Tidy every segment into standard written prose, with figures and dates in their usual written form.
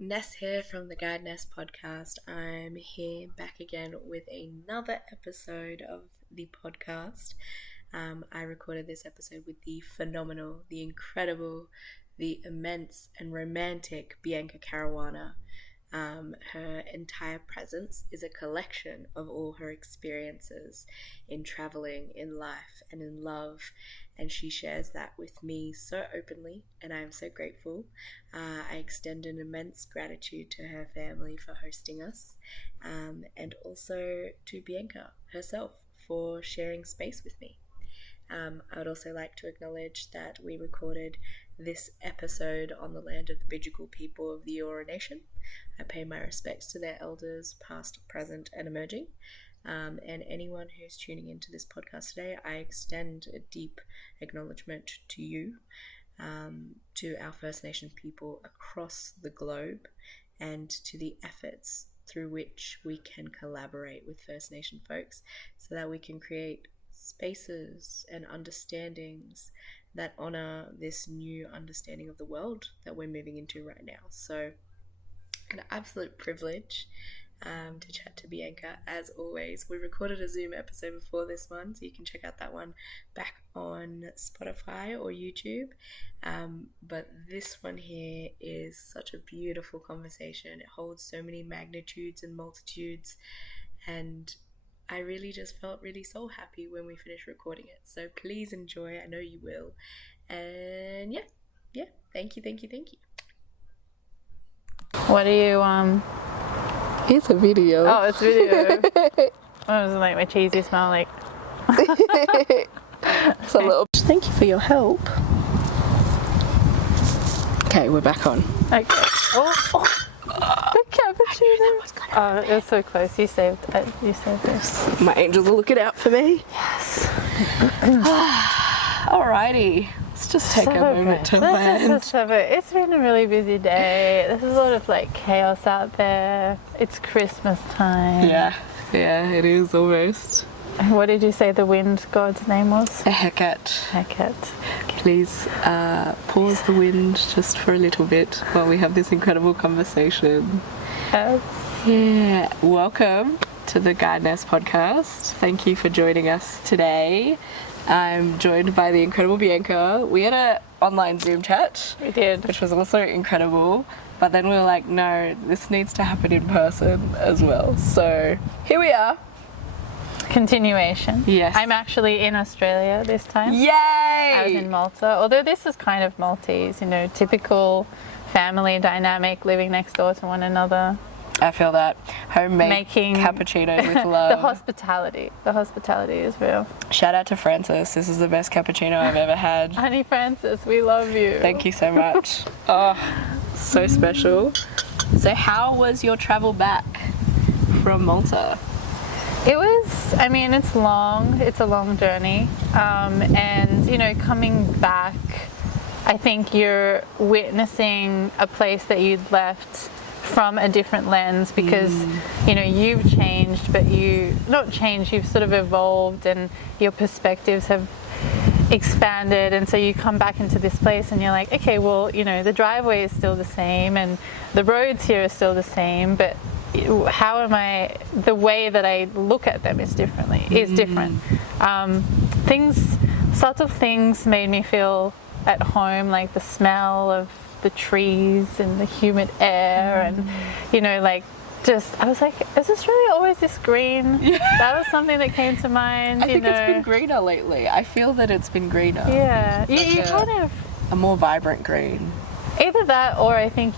Ness here from the Ness Podcast. I'm here back again with another episode of the podcast. I recorded this episode with the phenomenal, the incredible, the immense and romantic Bianca Caruana. Her entire presence is a collection of all her experiences in traveling, in life, and in love, and she shares that with me so openly, and I am so grateful. I extend an immense gratitude to her family for hosting us, and also to Bianca herself for sharing space with me. I would also like to acknowledge that we recorded this episode on the land of the Bidjigal people of the Eora Nation. I pay my respects to their elders, past, present, and emerging. And anyone who's tuning into this podcast today, I extend a deep acknowledgement to you, to our First Nation people across the globe, and to the efforts through which we can collaborate with First Nation folks so that we can create spaces and understandings that honor this new understanding of the world that we're moving into right now. So an absolute privilege to chat to Bianca as always. We recorded a Zoom episode before this one, so you can check out that one back on Spotify or YouTube, but this one here is such a beautiful conversation. It holds so many magnitudes and multitudes, and I really just felt really so happy when we finished recording it. So please enjoy. I know you will. And yeah. Thank you. What are you, It's a video. Oh, it's video. I was like, my cheesy smell like. It's a little. Thank you for your help. Okay, we're back on. Okay. Oh. The cappuccino. Oh, it was so close. You saved it. You saved this. My angels are looking out for me. Yes. Alrighty. Let's just take a moment to land. It's been a really busy day. There's a lot of like chaos out there. It's Christmas time. Yeah, it is almost. What did you say the wind god's name was? Hecate. Hecate. Please pause the wind just for a little bit while we have this incredible conversation. Yes. Yeah, welcome to the Ness Podcast. Thank you for joining us today. I'm joined by the incredible Bianca. We had an online Zoom chat. We did. Which was also incredible. But then we were like, no, this needs to happen in person as well. So here we are. Continuation. Yes. I'm actually in Australia this time. Yay! I was in Malta. Although this is kind of Maltese, typical family dynamic, living next door to one another. I feel that. Homemade making cappuccino with love. The hospitality is real. Shout out to Francis. This is the best cappuccino I've ever had. Honey Francis, we love you. Thank you so much. Oh, so special. So how was your travel back from Malta? It was, it's long. It's a long journey. And, coming back, I think you're witnessing a place that you'd left from a different lens because, you've changed, but you've sort of evolved and your perspectives have expanded. And so you come back into this place and you're like, okay, well, the driveway is still the same and the roads here are still the same, but the way that I look at them is different. Subtle things made me feel at home, like the smell of the trees and the humid air and I was like, is Australia always this green? Yeah. That was something that came to mind. I think it's been greener lately. I feel that it's been greener. Yeah, you kind of a more vibrant green. Either that, or I think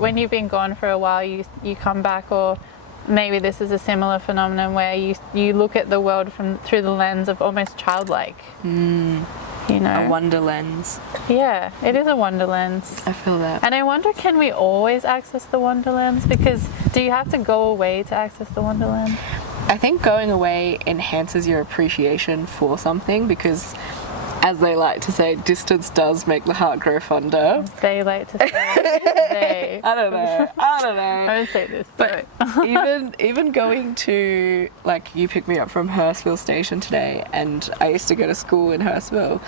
when you've been gone for a while, you come back, or maybe this is a similar phenomenon where you look at the world through the lens of almost childlike. A wonder lens. Yeah, it is a wonder lens. I feel that. And I wonder, can we always access the wonder lens? Because do you have to go away to access the wonder lens? I think going away enhances your appreciation for something because as they like to say, distance does make the heart grow fonder. They like to say they. I don't know. I would say this, but even going to, like, you picked me up from Hurstville Station today, and I used to go to school in Hurstville,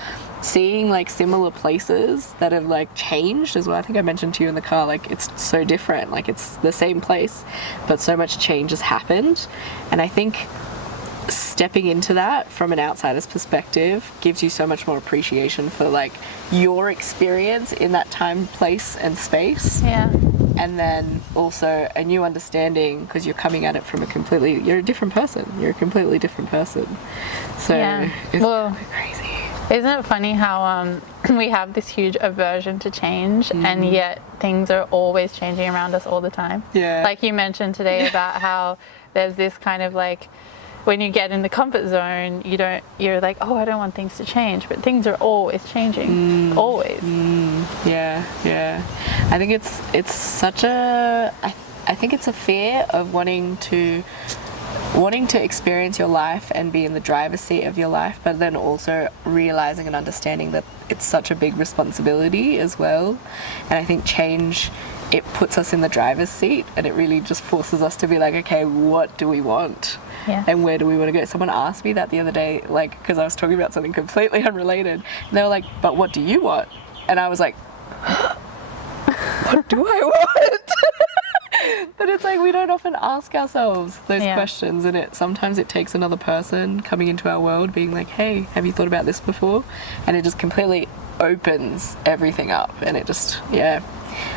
seeing like similar places that have like changed as well. I think I mentioned to you in the car, like, it's so different, like it's the same place, but so much change has happened. And I think stepping into that from an outsider's perspective gives you so much more appreciation for like your experience in that time, place and space. Yeah. And then also a new understanding, because you're coming at it from you're a different person. You're a completely different person. So it's crazy. Isn't it funny how we have this huge aversion to change, and yet things are always changing around us all the time? Yeah. Like you mentioned today about how there's this kind of like, when you get in the comfort zone, you're like, oh, I don't want things to change, but things are always changing, always. Yeah. I think it's such a, I think it's a fear of wanting to experience your life and be in the driver's seat of your life, but then also realizing and understanding that it's such a big responsibility as well. And I think change, it puts us in the driver's seat, and it really just forces us to be like, okay, what do we want? Yeah. And where do we want to go? Someone asked me that the other day, like, because I was talking about something completely unrelated, and they were like, but what do you want? And I was like, what do I want? But it's like, we don't often ask ourselves those questions, and sometimes it takes another person coming into our world being like, hey, have you thought about this before? And it just completely opens everything up, and it just, I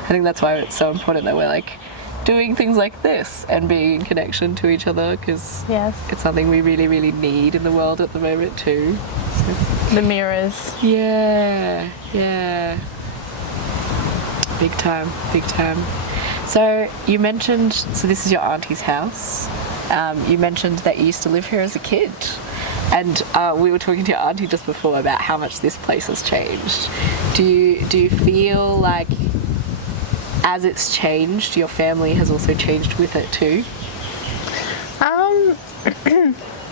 think that's why it's so important that we're like doing things like this and being in connection to each other, because it's something we really, really need in the world at the moment too. The mirrors. Yeah. Big time. So you mentioned, so this is your auntie's house. You mentioned that you used to live here as a kid. And we were talking to your auntie just before about how much this place has changed. Do you feel like as it's changed, your family has also changed with it too?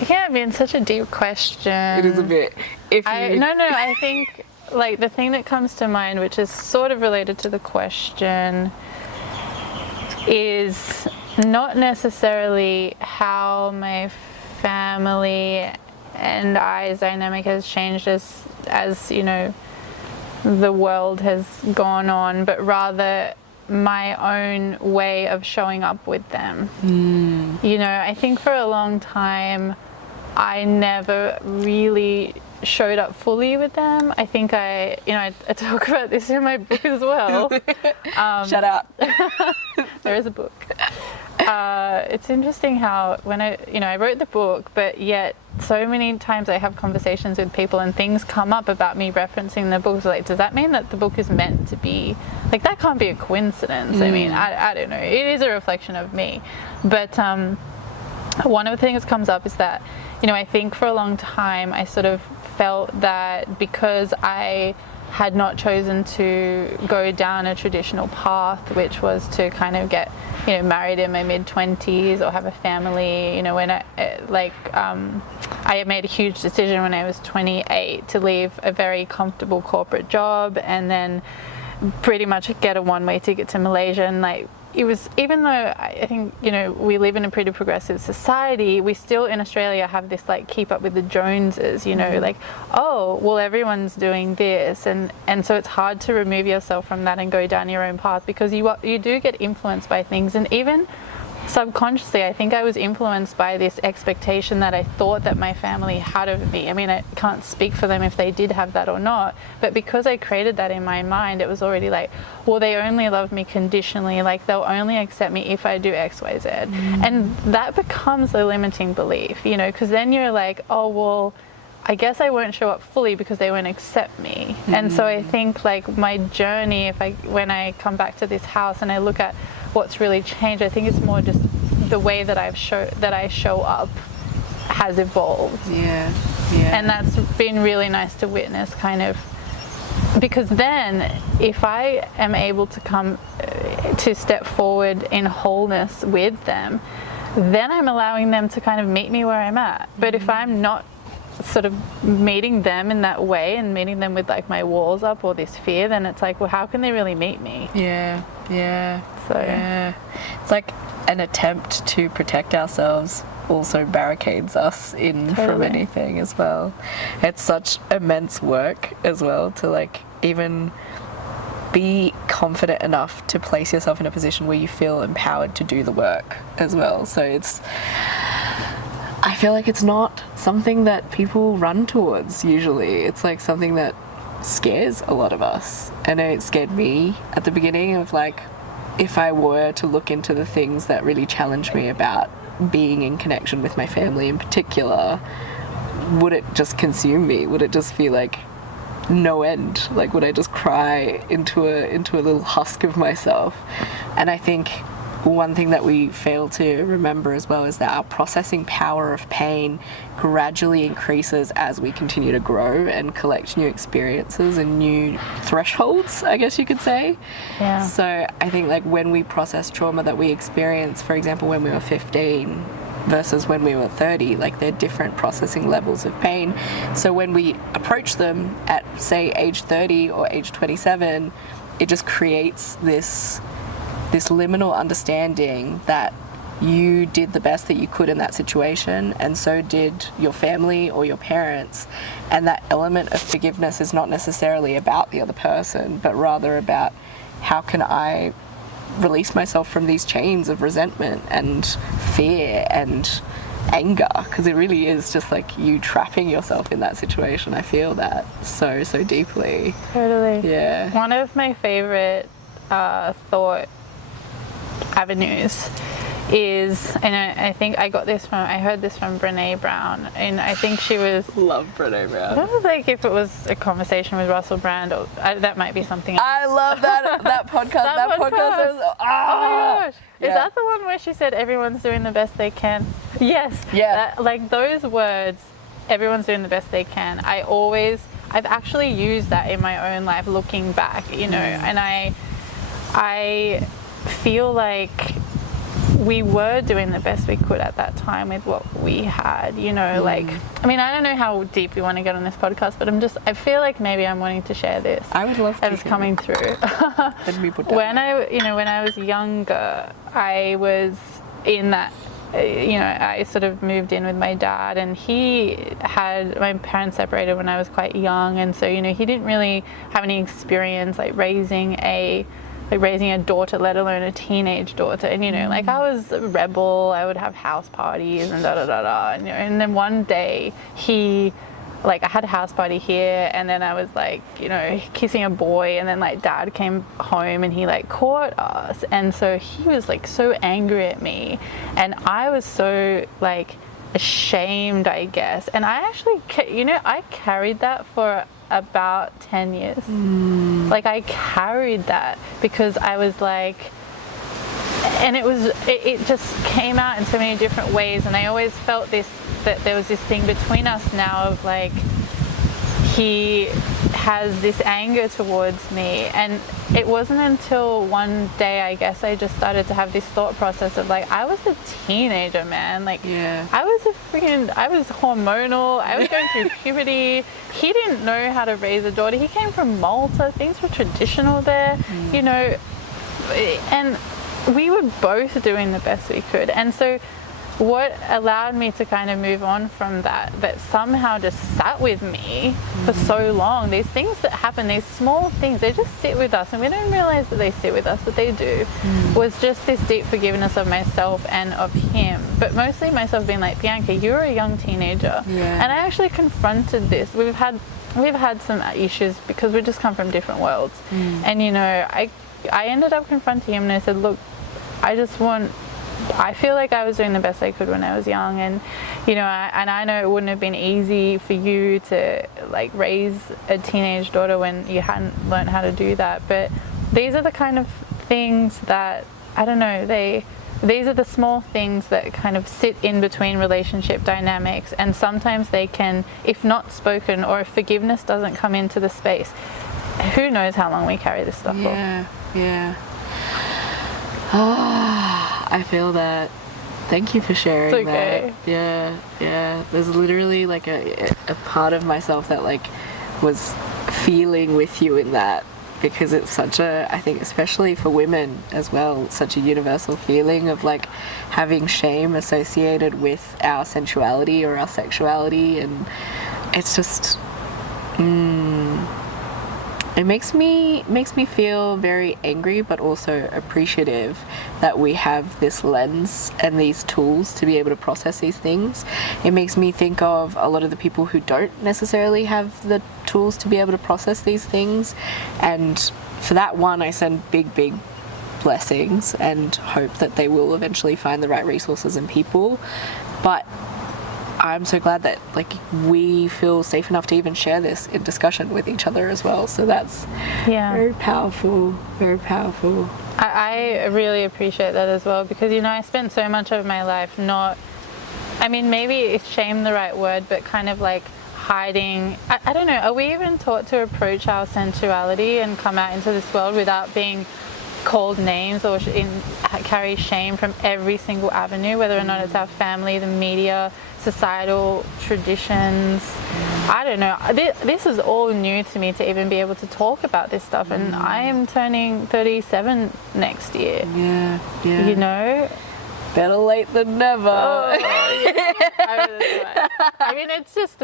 Yeah, I mean, such a deep question. It is a bit. I think like the thing that comes to mind, which is sort of related to the question, is not necessarily how my family and I's dynamic has changed as you know, the world has gone on, but rather my own way of showing up with them. You know, I think for a long time I never really showed up fully with them. I think I talk about this in my book as well. Shout out. There is a book. It's interesting how when I wrote the book, but yet so many times I have conversations with people and things come up about me referencing the book. So like, does that mean that the book is meant to be like, that can't be a coincidence? I mean, I don't know. It is a reflection of me. But one of the things that comes up is that, you know, I think for a long time I sort of felt that because I had not chosen to go down a traditional path, which was to kind of get, you know, married in my mid-20s or have a family, you know, when I made a huge decision when I was 28 to leave a very comfortable corporate job and then pretty much get a one-way ticket to Malaysia. And like, it was, even though I think, you know, we live in a pretty progressive society, we still in Australia have this like keep up with the Joneses, you know, like, oh, well, everyone's doing this. And so it's hard to remove yourself from that and go down your own path, because you do get influenced by things. And even subconsciously, I think I was influenced by this expectation that I thought that my family had of me. I mean, I can't speak for them if they did have that or not, but because I created that in my mind, it was already like, well, they only love me conditionally, like they'll only accept me if I do X, Y, Z. And that becomes a limiting belief, you know, because then you're like, oh, well, I guess I won't show up fully because they won't accept me. And so I think like my journey, when I come back to this house and I look at what's really changed, I think it's more just the way that I show up has evolved. Yeah. And that's been really nice to witness, kind of, because then if I am able to come to step forward in wholeness with them, then I'm allowing them to kind of meet me where I'm at. But if I'm not sort of meeting them in that way and meeting them with like my walls up or this fear, then it's like, well, how can they really meet me? It's like an attempt to protect ourselves also barricades us in from anything as well. It's such immense work as well to like even be confident enough to place yourself in a position where you feel empowered to do the work as well. So I feel like it's not something that people run towards usually. It's like something that scares a lot of us. I know it scared me at the beginning of like, if I were to look into the things that really challenge me about being in connection with my family in particular, would it just consume me? Would it just feel like no end? Like, would I just cry into a little husk of myself? And I think one thing that we fail to remember as well is that our processing power of pain gradually increases as we continue to grow and collect new experiences and new thresholds, I guess you could say. Yeah. So I think like when we process trauma that we experience, for example, when we were 15 versus when we were 30, like they're different processing levels of pain. So when we approach them at, say, age 30 or age 27, it just creates this liminal understanding that you did the best that you could in that situation, and so did your family or your parents. And that element of forgiveness is not necessarily about the other person, but rather about how can I release myself from these chains of resentment and fear and anger, because it really is just like you trapping yourself in that situation. I feel that so deeply. Totally. Yeah. One of my favorite thought avenues is, and I think I heard this from Brene Brown, and I think she was... Love Brene Brown. I don't know, like, if it was a conversation with Russell Brand, or that might be something else. I love that podcast. that podcast is... Oh my gosh. Yeah. Is that the one where she said everyone's doing the best they can? Yes. Yeah. Like those words, everyone's doing the best they can. I've actually used that in my own life looking back, you know, and I feel like we were doing the best we could at that time with what we had, you know, like, I mean, I don't know how deep we want to get on this podcast, but I feel like maybe I'm wanting to share this. I would love to. It's coming through. Let me put that when I was younger, I was in that, you know, I sort of moved in with my dad, and my parents separated when I was quite young, and so, you know, he didn't really have any experience like raising a daughter, let alone a teenage daughter. And, you know, like I was a rebel, I would have house parties and and, you know, and then one day I had a house party here, and then I was like, you know, kissing a boy, and then like dad came home and he like caught us, and so he was like so angry at me, and I was so like ashamed, I guess, and I actually, you know, I carried that for about 10 years. Like I carried that because I was like, and it just came out in so many different ways, and I always felt that there was this thing between us now of like, he has this anger towards me, and it wasn't until one day, I guess, I just started to have this thought process of like, I was a teenager, man. Like, yeah. I was hormonal. I was going through puberty. He didn't know how to raise a daughter. He came from Malta. Things were traditional there, you know, and we were both doing the best we could. And so what allowed me to kind of move on from that somehow just sat with me for so long, these things that happen, these small things, they just sit with us, and we don't realize that they sit with us, but they do, was just this deep forgiveness of myself and of him, but mostly myself being like, Bianca, you're a young teenager. And I actually confronted this. We've had some issues because we just come from different worlds, and, you know, I ended up confronting him, and I said, look, I feel like I was doing the best I could when I was young, and, you know, I know it wouldn't have been easy for you to like raise a teenage daughter when you hadn't learned how to do that, but these are the kind of things that, I don't know, these are the small things that kind of sit in between relationship dynamics, and sometimes they can, if not spoken or if forgiveness doesn't come into the space, who knows how long we carry this stuff for. Yeah. I feel that Thank you for sharing It's okay. that. Yeah. There's literally like a part of myself that like was feeling with you in that, because it's such a, I think especially for women as well, such a universal feeling of like having shame associated with our sensuality or our sexuality, and it's just it makes me feel very angry but also appreciative that we have this lens and these tools to be able to process these things. It makes me think of a lot of the people who don't necessarily have the tools to be able to process these things, and for that one I send big blessings and hope that they will eventually find the right resources and people. But I'm so glad that like we feel safe enough to even share this in discussion with each other as well. So that's very powerful, very powerful. I really appreciate that as well, because, you know, I spent so much of my life maybe is shame the right word, but kind of like hiding. I don't know, are we even taught to approach our sensuality and come out into this world without being called names or carry shame from every single avenue, whether or not it's our family, the media, societal traditions? I don't know. This is all new to me to even be able to talk about this stuff, and I am turning 37 next year. Yeah. You know? Better late than never. Oh, yeah. I mean, it's just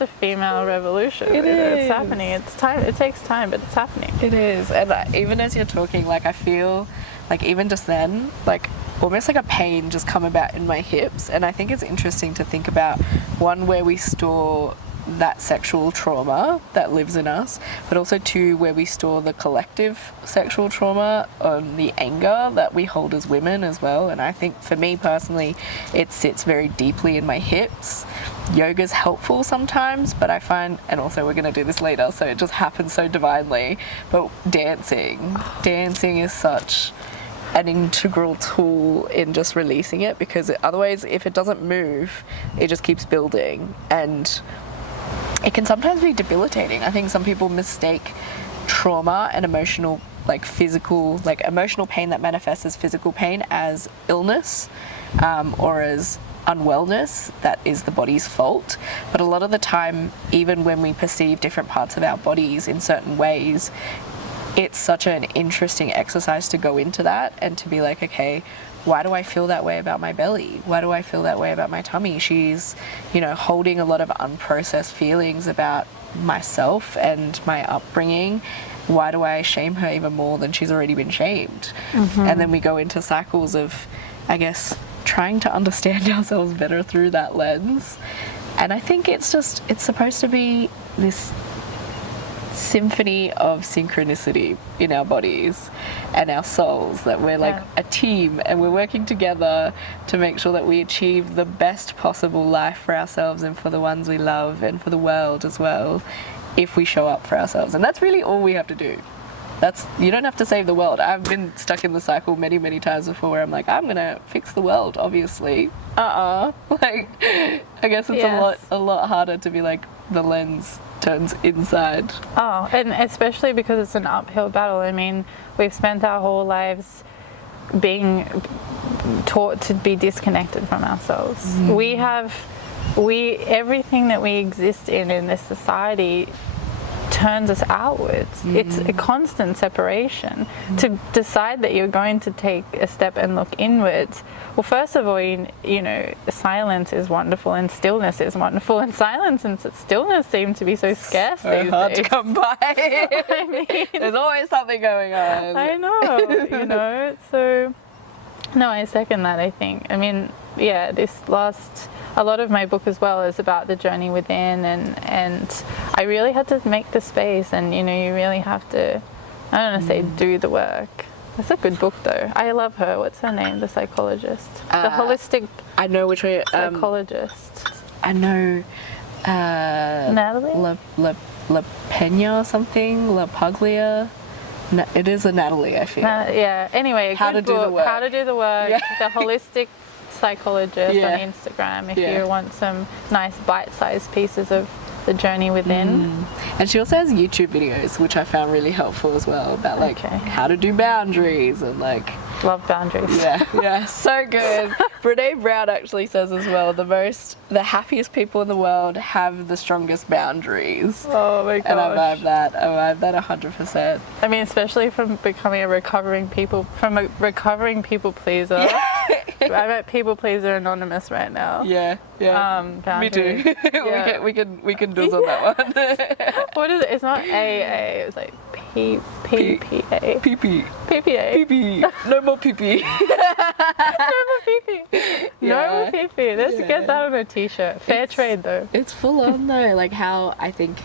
a female revolution. It's happening. It's time. It takes time, but it's happening. It is. And even as you're talking, like I feel like even just then, like almost like a pain just come about in my hips. And I think it's interesting to think about, one, where we store that sexual trauma that lives in us, but also two, where we store the collective sexual trauma and the anger that we hold as women as well. And I think for me personally, it sits very deeply in my hips. Yoga's helpful sometimes, but I find, and also we're going to do this later, so it just happens so divinely, but dancing is such an integral tool in just releasing it, because otherwise if it doesn't move, it just keeps building, and it can sometimes be debilitating. I think some people mistake trauma and emotional, like physical, like emotional pain that manifests as physical pain as illness, or as unwellness that is the body's fault. But a lot of the time, even when we perceive different parts of our bodies in certain ways, it's such an interesting exercise to go into that and to be like, okay, why do I feel that way about my belly? Why do I feel that way about my tummy? She's, you know, holding a lot of unprocessed feelings about myself and my upbringing. Why do I shame her even more than she's already been shamed? And then we go into cycles of, I guess, trying to understand ourselves better through that lens. And I think it's supposed to be this symphony of synchronicity in our bodies and our souls, that we're like a team and we're working together to make sure that we achieve the best possible life for ourselves and for the ones we love and for the world as well, if we show up for ourselves. And that's really all we have to do. You don't have to save the world. I've been stuck in the cycle many times before where I'm like, I'm gonna fix the world, obviously. Like, I guess it's a lot harder to be like, the lens turns inside. Oh, and especially because it's an uphill battle. I mean, we've spent our whole lives being taught to be disconnected from ourselves. Everything that we exist in this society turns us outwards. It's a constant separation. To decide that you're going to take a step and look inwards, well, first of all, you know, silence is wonderful and stillness is wonderful, and silence and stillness seem to be so scarce these hard days. to come by. I mean, there's always something going on. I know, you know, so no, I second that. I think, I mean, yeah, a lot of my book as well is about the journey within, and I really had to make the space, and you know, you really have to, I don't want to say do the work. It's a good book though. I love her. What's her name? The psychologist. The holistic I know which way. Psychologist. I know. Natalie? La Pena or something? La Puglia? No, it is a Natalie, I feel. Yeah. Anyway, How to do the work. How to do the work. Yeah. The holistic psychologist on Instagram, if you want some nice bite-sized pieces of the journey within. And she also has YouTube videos, which I found really helpful as well, about like how to do boundaries and like Love boundaries. Yeah, so good. Brene Brown actually says as well, the happiest people in the world have the strongest boundaries. Oh my gosh. And I vibe that 100%. I mean, especially from becoming a recovering people pleaser. I'm at People Pleaser Anonymous right now. Yeah. Me too. Yeah. we can do on that one. What is it? It's not AA. It's like PPA. PP. No more PP. No more PP. No more PP. Let's get that on a t-shirt. Fair trade though. It's full on though. Like how I think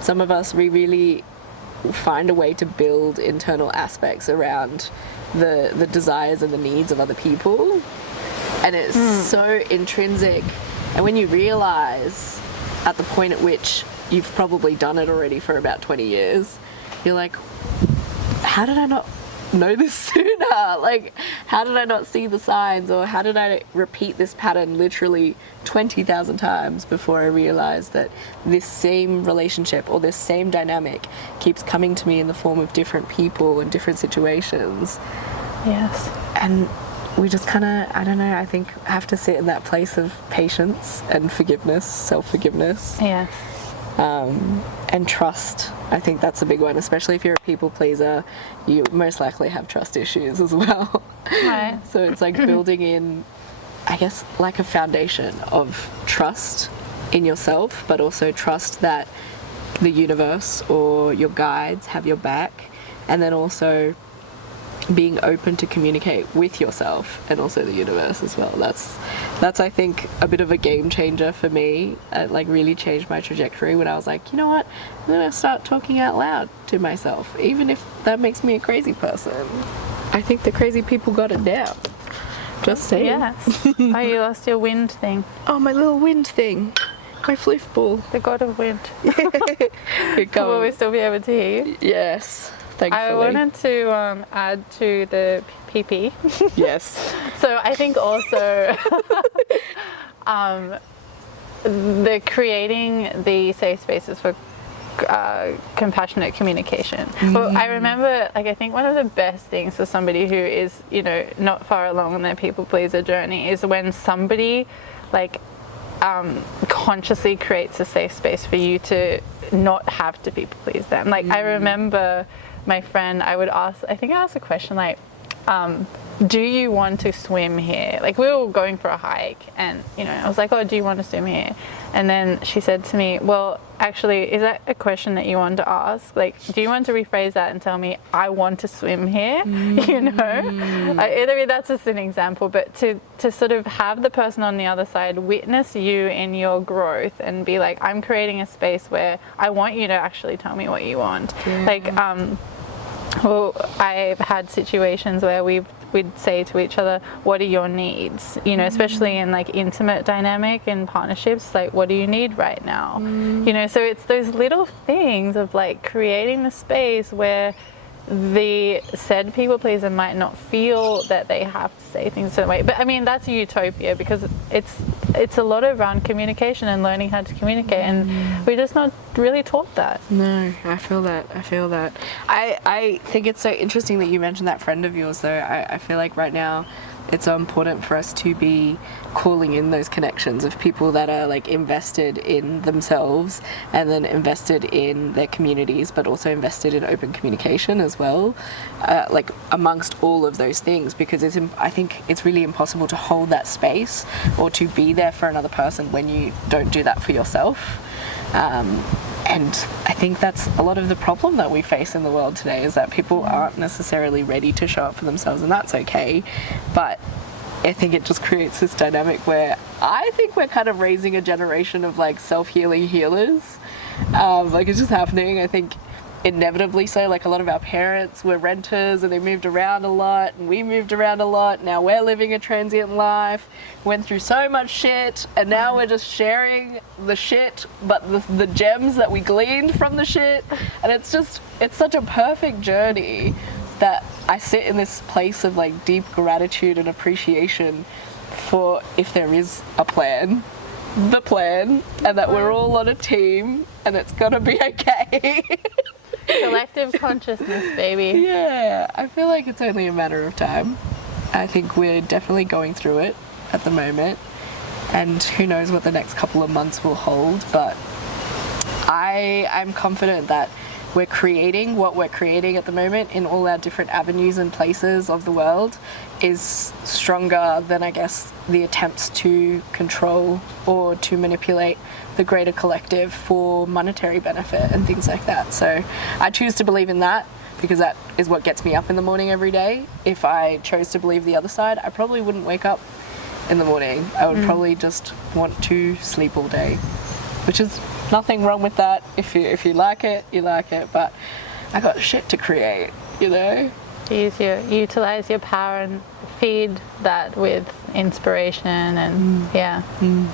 some of us, we really find a way to build internal aspects around the desires and the needs of other people. And it's so intrinsic. And when you realize at the point at which you've probably done it already for about 20 years, you're like, how did I not know this sooner? Like, how did I not see the signs? Or how did I repeat this pattern literally 20,000 times before I realized that this same relationship or this same dynamic keeps coming to me in the form of different people and different situations? Yes. And we just kind of, I don't know, I think have to sit in that place of patience and forgiveness, self-forgiveness. Yes. And trust. I think that's a big one, especially if you're a people pleaser. You most likely have trust issues as well. Right. So it's like building in, I guess, like a foundation of trust in yourself, but also trust that the universe or your guides have your back, and then also being open to communicate with yourself and also the universe as well. That's I think a bit of a game changer for me. It like really changed my trajectory when I was like, you know what, I'm gonna start talking out loud to myself, even if that makes me a crazy person. I think the crazy people got it down. Just saying. Yes. Oh, you lost your wind thing. Oh, my little wind thing. My floof ball. The god of wind. It Will we still be able to hear you? Yes. Thankfully. I wanted to add to the PP. Yes. So I think also the creating the safe spaces for compassionate communication. Well, I remember, like, I think one of the best things for somebody who is, you know, not far along on their people pleaser journey is when somebody like consciously creates a safe space for you to not have to people please them. Like I remember my friend, I asked a question like, do you want to swim here? Like we were going for a hike and, you know, I was like, oh, do you want to swim here? And then she said to me, well, actually, is that a question that you want to ask? Like, do you want to rephrase that and tell me, I want to swim here? You know? I mean, that's just an example, but to sort of have the person on the other side witness you in your growth and be like, I'm creating a space where I want you to actually tell me what you want. Yeah. Like, well, I've had situations where we'd say to each other, what are your needs? You know, especially in like intimate dynamic and partnerships, like what do you need right now? You know, so it's those little things of like creating the space where the said people pleaser might not feel that they have to say things a certain way. But I mean, that's a utopia because it's a lot around communication and learning how to communicate, and we're just not really taught that. No, I feel that. I think it's so interesting that you mentioned that friend of yours though. I feel like right now it's so important for us to be calling in those connections of people that are like invested in themselves and then invested in their communities, but also invested in open communication as well, like amongst all of those things, because I think it's really impossible to hold that space or to be there for another person when you don't do that for yourself. And I think that's a lot of the problem that we face in the world today, is that people aren't necessarily ready to show up for themselves, and that's okay. But I think it just creates this dynamic where I think we're kind of raising a generation of like self-healing healers. Like it's just happening. I think inevitably so. Like a lot of our parents were renters and they moved around a lot, and we moved around a lot. Now we're living a transient life, went through so much shit, and now we're just sharing the shit, but the gems that we gleaned from the shit. And it's such a perfect journey that I sit in this place of like deep gratitude and appreciation for, if there is a plan, the plan, and that we're all on a team and it's gonna be okay. Collective consciousness, baby. Yeah, I feel like it's only a matter of time. I think we're definitely going through it at the moment, and who knows what the next couple of months will hold, but I'm confident that we're creating what we're creating at the moment in all our different avenues and places of the world is stronger than, I guess, the attempts to control or to manipulate the greater collective for monetary benefit and things like that. So I choose to believe in that because that is what gets me up in the morning every day. If I chose to believe the other side, I probably wouldn't wake up in the morning. I would probably just want to sleep all day, which is nothing wrong with that. If you like it, you like it, but I got shit to create, you know? Utilize your power and feed that with inspiration and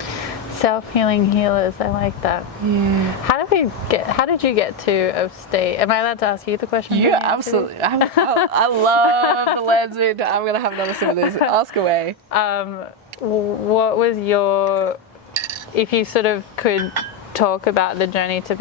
self-healing healers. I like that. Yeah. How did you get to a state? Am I allowed to ask you the question? Yeah, absolutely. I love the lens. I'm gonna have another sip of this. Ask away. What was your, if you sort of could talk about the journey to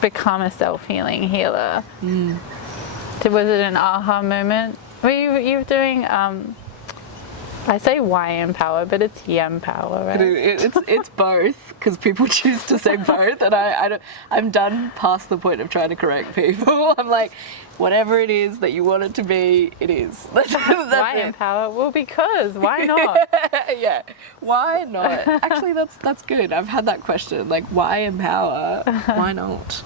become a self-healing healer? Was it an aha moment? Were you doing, I say Y empower, but it's Yam power, right? It's both, because people choose to say both, and I'm done past the point of trying to correct people. I'm like, whatever it is that you want it to be, it is. That's Y empower? Well, because why not? Yeah, why not? Actually, that's good. I've had that question, like, why empower? Why not?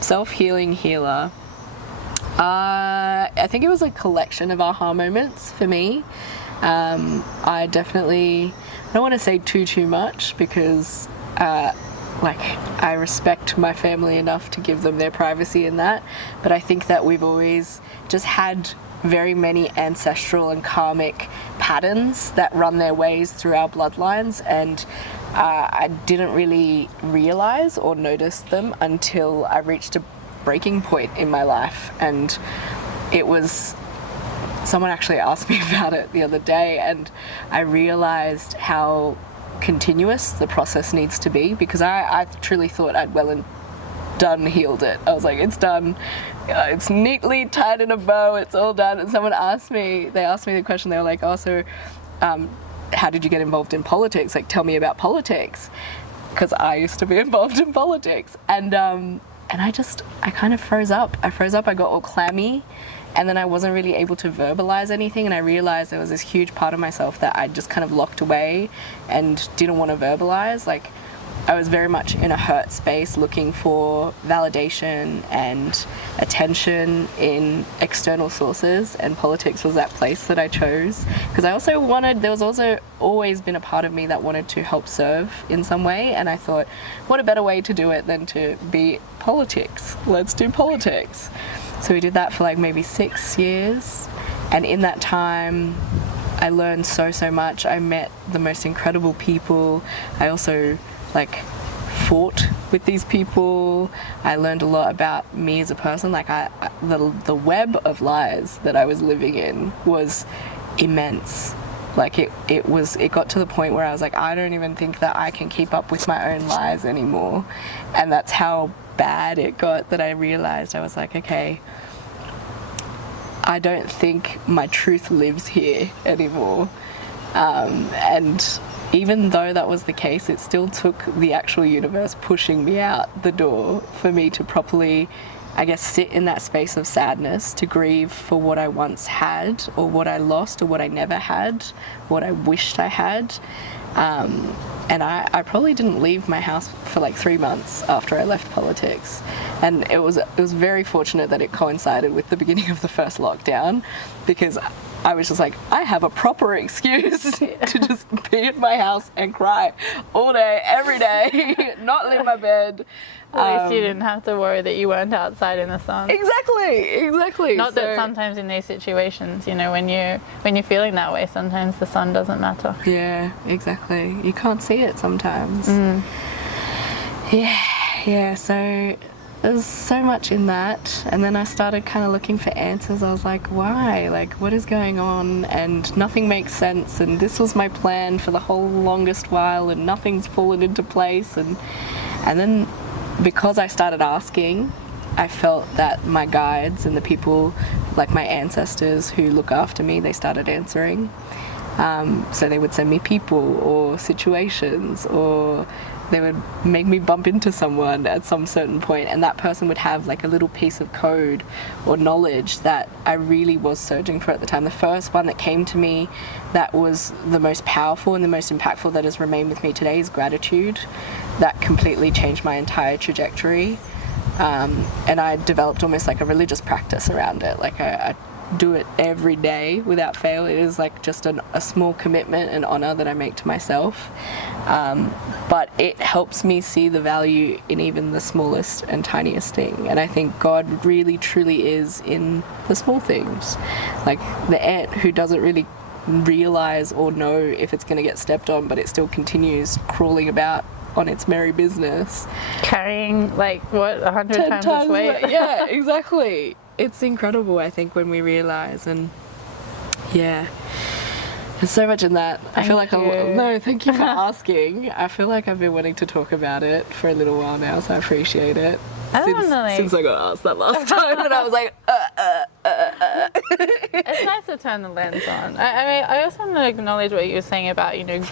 Self-healing healer. I think it was a collection of aha moments for me. I don't want to say too much because I respect my family enough to give them their privacy in that, but I think that we've always just had very many ancestral and karmic patterns that run their ways through our bloodlines, and I didn't really realize or notice them until I reached a breaking point in my life. And it was, someone actually asked me about it the other day, and I realized how continuous the process needs to be, because I truly thought I'd well and done healed it. I was like, it's done, it's neatly tied in a bow, it's all done. And someone asked me the question, they were like, oh, so how did you get involved in politics? Like, tell me about politics, because I used to be involved in politics. And I kind of froze up. I got all clammy, and then I wasn't really able to verbalize anything, and I realized there was this huge part of myself that I just kind of locked away and didn't want to verbalize. Like, I was very much in a hurt space looking for validation and attention in external sources, and politics was that place that I chose, because there was also always been a part of me that wanted to help serve in some way, and I thought, what a better way to do it than to be politics? Let's do politics. So we did that for like maybe 6 years, and in that time I learned so much. I met the most incredible people. I also fought with these people. I learned a lot about me as a person. The web of lies that I was living in was immense. It got to the point where I was like, I don't even think that I can keep up with my own lies anymore. And that's how bad it got, that I realized, I was like, okay, I don't think my truth lives here anymore. And even though that was the case, it still took the actual universe pushing me out the door for me to properly, I guess, sit in that space of sadness, to grieve for what I once had, or what I lost, or what I never had, what I wished I had. And I probably didn't leave my house for like 3 months after I left politics. And it was very fortunate that it coincided with the beginning of the first lockdown, because I was just like, I have a proper excuse to just be in my house and cry all day, every day, not leave my bed. At least you didn't have to worry that you weren't outside in the sun. Exactly. Not that sometimes in these situations, when you're feeling that way, sometimes the sun doesn't matter. Yeah, exactly. You can't see it sometimes. Yeah, so there's so much in that, and then I started kind of looking for answers. I was like, why? Like, what is going on? And nothing makes sense, and this was my plan for the whole longest while, and nothing's fallen into place. And then because I started asking, I felt that my guides and the people like my ancestors who look after me, they started answering. So they would send me people or situations, or they would make me bump into someone at some certain point, and that person would have like a little piece of code or knowledge that I really was searching for at the time. The first one that came to me that was the most powerful and the most impactful that has remained with me today is gratitude. That completely changed my entire trajectory. And I developed almost like a religious practice around it. Like I do it every day without fail. It is like just a small commitment and honor that I make to myself. But it helps me see the value in even the smallest and tiniest thing. And I think God really truly is in the small things. Like the ant who doesn't really realize or know if it's going to get stepped on, but it still continues crawling about on its merry business. Carrying like, what, 100 times its weight? Yeah, exactly. It's incredible, I think, when we realize, and yeah, there's so much in that. I feel like thank you for asking. I feel like I've been wanting to talk about it for a little while now, so I appreciate it. Since I got asked that last time, and I was like, It's nice to turn the lens on. I mean, I also want to acknowledge what you were saying about, you know,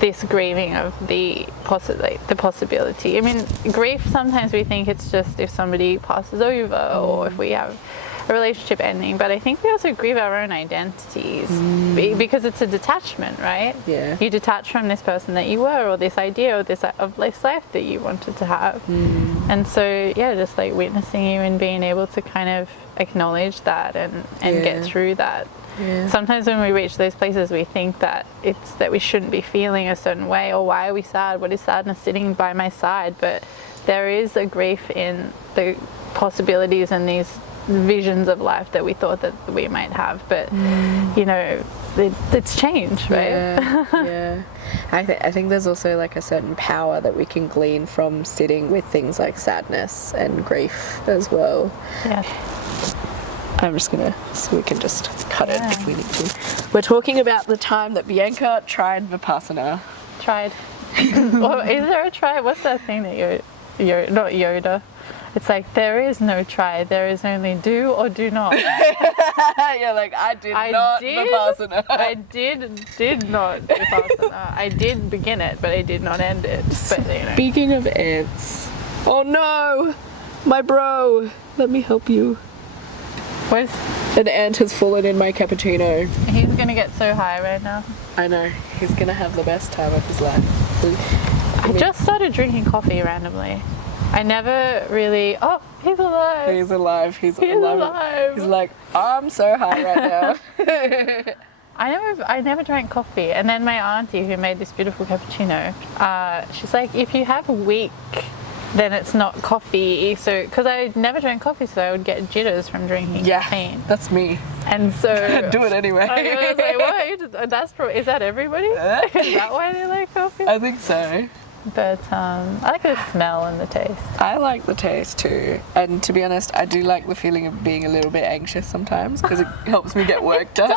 this grieving of the possibility. I mean, grief, sometimes we think it's just if somebody passes over or if we have a relationship ending, but I think we also grieve our own identities because it's a detachment, right? Yeah. You detach from this person that you were, or this idea, or this life that you wanted to have. And so, yeah, just like witnessing you and being able to kind of acknowledge that and get through that. Yeah. Sometimes when we reach those places, we think that it's that we shouldn't be feeling a certain way, or why are we sad? What is sadness sitting by my side? But there is a grief in the possibilities and these visions of life that we thought that we might have, but you know, it's changed, right? Yeah. I think there's also like a certain power that we can glean from sitting with things like sadness and grief as well. Yeah. I'm just gonna, so we can just cut it if we need to. We're talking about the time that Bianca tried Vipassana. Tried. Well, is there a try? What's that thing that you're not Yoda? It's like, there is no try, there is only do or do not. You're like, I did not Vipassana. I did not Vipassana. I did begin it, but I did not end it. But, you know. Speaking of ants, oh no, my bro, let me help you. What? An ant has fallen in my cappuccino. He's gonna get so high right now. I know, he's gonna have the best time of his life. I just started drinking coffee randomly. I never really. Oh, he's alive. He's alive. He's alive. He's like, I'm so high right now. I never drank coffee, and then my auntie who made this beautiful cappuccino, she's like, if you have a week, then it's not coffee. So, because I never drank coffee, so I would get jitters from drinking caffeine. That's me. And so do it anyway. I was like, what? Is that everybody? Is that why they like coffee? I think so. But I like the smell and the taste. I like the taste too, and to be honest, I do like the feeling of being a little bit anxious sometimes because it helps me get work done.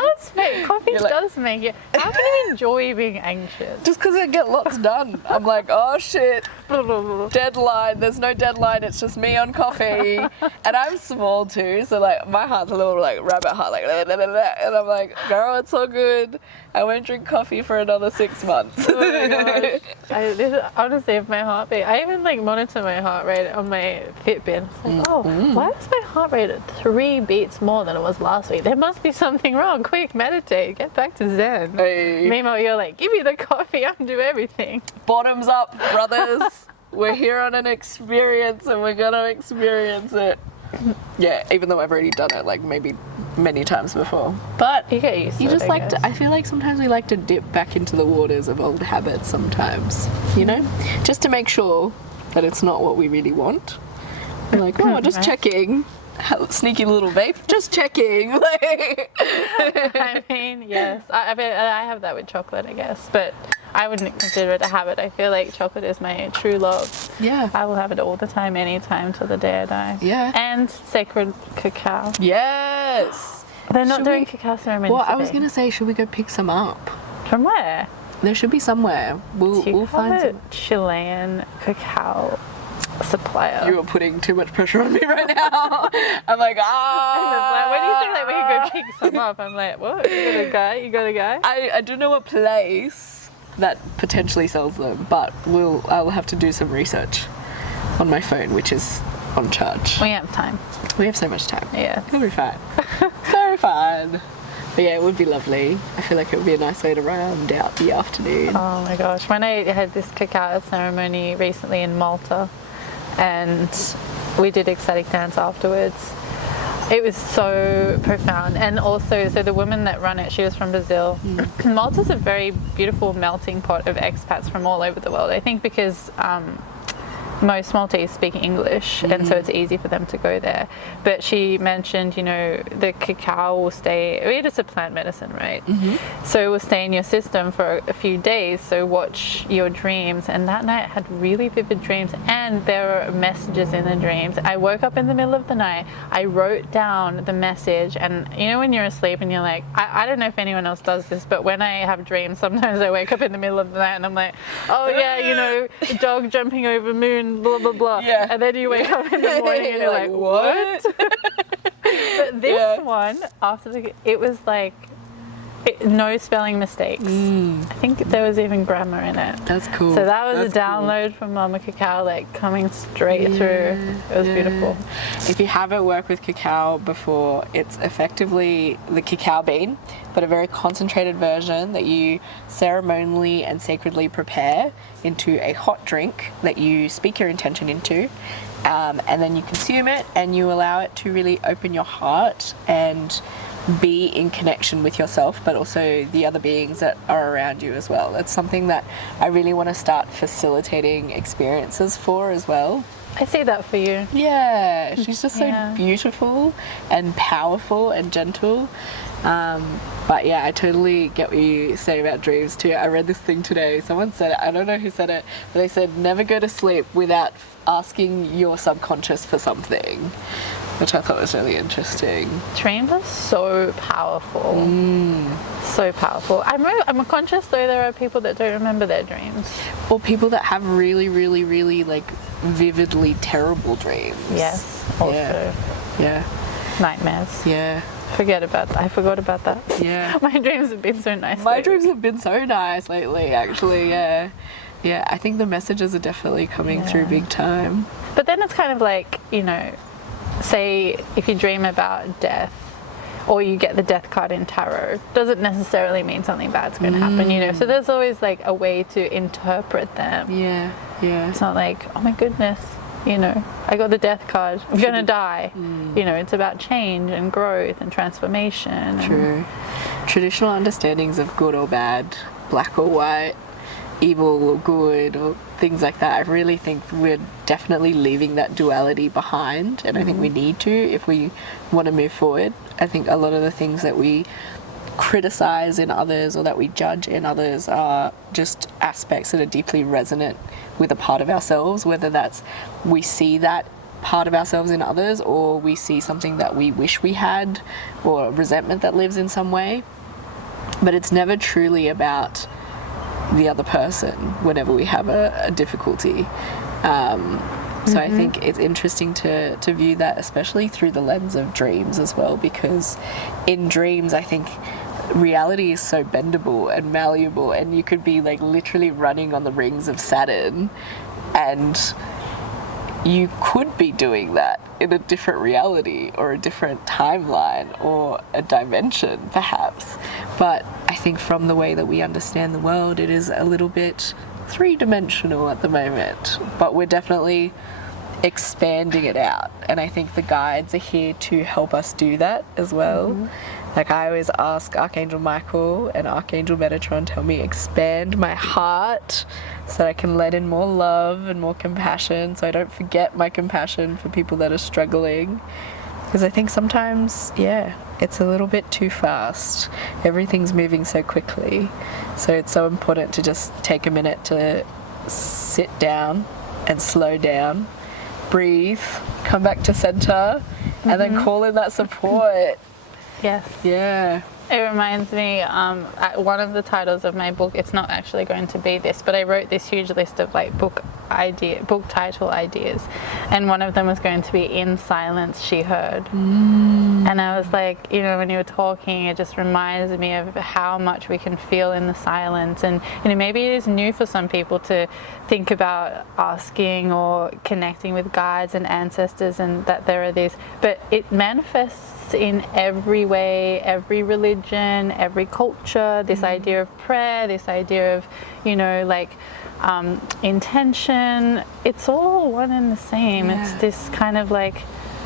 Coffee does make you. How can you enjoy being anxious? Just because I get lots done. I'm like, oh shit, deadline. There's no deadline. It's just me on coffee, and I'm small too, so like my heart's a little like rabbit heart, like, and I'm like, girl, it's all good. I won't drink coffee for another 6 months. Oh my gosh. Honestly, if my heart rate, I even like monitor my heart rate on my Fitbit. It's like, why is my heart rate at 3 beats more than it was last week? There must be something wrong. Quick, meditate, get back to Zen. Hey. Meanwhile, you're like, give me the coffee, I'll do everything. Bottoms up, brothers. We're here on an experience and we're gonna experience it. Yeah, even though I've already done it like maybe many times before. But you get used to you it, just like to, I feel like sometimes we like to dip back into the waters of old habits sometimes, you know? Just to make sure that it's not what we really want. We're like, oh, just checking. Sneaky little vape, just checking. I mean, yes. I mean, I have that with chocolate, I guess, but I wouldn't consider it a habit. I feel like chocolate is my true love. Yeah. I will have it all the time, anytime, till the day I die. Yeah. And sacred cacao. Yes. They're not doing cacao ceremonies. Well, I was going to say, should we go pick some up? From where? There should be somewhere. We'll find some. Chilean cacao supplier. You are putting too much pressure on me right now. I'm like, When you say like we can go pick some up, I'm like, what? You got a guy? I don't know what place that potentially sells them, but I'll have to do some research on my phone, which is on charge. We have time. We have so much time. Yeah. It'll be fine. So fun. But yeah, it would be lovely. I feel like it would be a nice way to round out the afternoon. Oh my gosh. When I had this cacao ceremony recently in Malta and we did ecstatic dance afterwards, it was so profound. And also, so the woman that run it, she was from Brazil. Malta's a very beautiful melting pot of expats from all over the world. I think because most Maltese speak English, and so it's easy for them to go there. But she mentioned, you know, the cacao will stay, it is a plant medicine, right? So it will stay in your system for a few days, so watch your dreams. And that night I had really vivid dreams, and there were messages in the dreams. I woke up in the middle of the night, I wrote down the message, and you know when you're asleep and you're like, I don't know if anyone else does this, but when I have dreams, sometimes I wake up in the middle of the night and I'm like, oh yeah, you know, dog jumping over moon, blah blah blah, and then you wake up in the morning and you're like, what? But this one, after it was like no spelling mistakes. I think there was even grammar in it. That's cool. So that was That's a download from Mama Cacao, like coming straight through. It was beautiful. If you haven't worked with cacao before, it's effectively the cacao bean, but a very concentrated version that you ceremonially and sacredly prepare into a hot drink that you speak your intention into, and then you consume it and you allow it to really open your heart and be in connection with yourself, but also the other beings that are around you as well. It's something that I really want to start facilitating experiences for as well. I see that for you. Yeah, she's just so beautiful and powerful and gentle. But yeah, I totally get what you say about dreams too. I read this thing today. Someone said it. I don't know who said it, but they said never go to sleep without asking your subconscious for something, which I thought was really interesting. Dreams are so powerful. So powerful. I'm conscious though there are people that don't remember their dreams. Or people that have really, really, really like vividly terrible dreams. Yes. Also. Yeah. Nightmares. Yeah. Forget about that. I forgot about that. Yeah. My dreams have been so nice. My dreams have been so nice lately, actually. Yeah. Yeah, I think the messages are definitely coming through big time. But then it's kind of like, you know, say if you dream about death or you get the death card in tarot, doesn't necessarily mean something bad's going to happen, you know. So there's always like a way to interpret them. Yeah. It's not like, oh my goodness, you know, I got the death card, I'm going to die. You know, it's about change and growth and transformation. True. Traditional understandings of good or bad, black or white, evil or good, or things like that, I really think we're definitely leaving that duality behind, and I think we need to if we want to move forward. I think a lot of the things that we criticize in others or that we judge in others are just aspects that are deeply resonant with a part of ourselves, whether that's we see that part of ourselves in others or we see something that we wish we had or resentment that lives in some way. But it's never truly about the other person whenever we have a difficulty. So I think it's interesting to view that, especially through the lens of dreams as well, because in dreams I think reality is so bendable and malleable, and you could be like literally running on the rings of Saturn and you could be doing that in a different reality or a different timeline or a dimension perhaps. But I think from the way that we understand the world, it is a little bit three-dimensional at the moment, but we're definitely expanding it out, and I think the guides are here to help us do that as well. Like I always ask Archangel Michael and Archangel Metatron to help me expand my heart so that I can let in more love and more compassion, so I don't forget my compassion for people that are struggling. Because I think sometimes, it's a little bit too fast. Everything's moving so quickly. So it's so important to just take a minute to sit down and slow down, breathe, come back to center, and then call in that support. Yes. Yeah. It reminds me, one of the titles of my book, it's not actually going to be this, but I wrote this huge list of like book book title ideas, and one of them was going to be In Silence She Heard. And I was like, you know, when you were talking, it just reminds me of how much we can feel in the silence. And, you know, maybe it is new for some people to think about asking or connecting with guides and ancestors, and that there are these, but it manifests in every way, every religion, every culture, this idea of prayer, this idea of, you know, like intention. It's all one and the same. It's this kind of like,